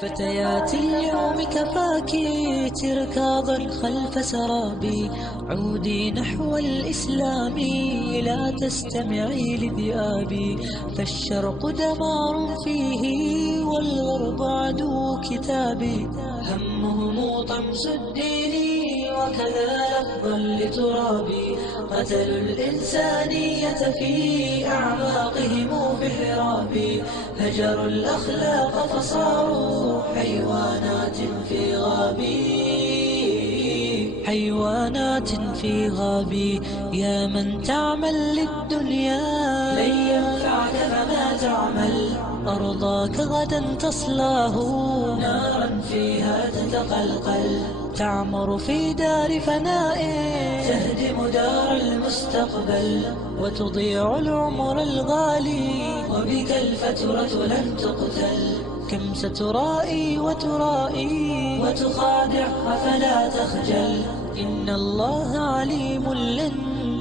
فتيات اليوم كفاكي تركاضا خلف سرابي، عودي نحو الإسلام لا تستمعي لذئابي. فالشرق دمار فيه والغرب عدو كتابي، همهم طمس الدين وكذا لفظا لترابي. قتلوا الإنسانية في أعماقهم بحرابي، هجروا الأخلاق فصاروا حيوانات في غابي، حيوانات في غابي. يا من تعمل للدنيا لن ينفعك فما تعمل، أرضاك غدا تصلاه نارا فيها تتقلقل. تعمر في دار فناء تهدم دار المستقبل، وتضيع العمر الغالي وبك الفترة لن تقتل. كم سترائي وترائي وتخادع فلا تخجل، إن الله عليم لن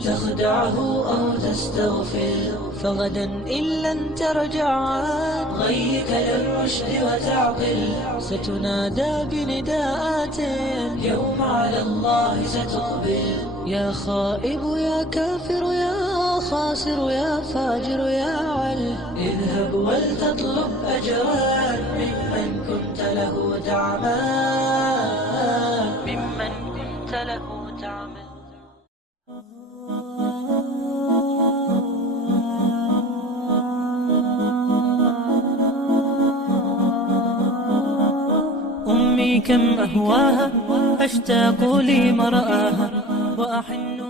تخدعه أو تستغفل. فغدا إن لن ترجع عن غيك للرشد وتعقل، ستنادى بنداءات يوم على الله ستقبل. يا خائب يا كافر يا خاسر يا فاجر يا عل، اذهب ولتطلب أجرا ممن كنت له تعمل، ممن كنت له تعمل. أمي كم أهواها أشتاق لمرآها، وأحن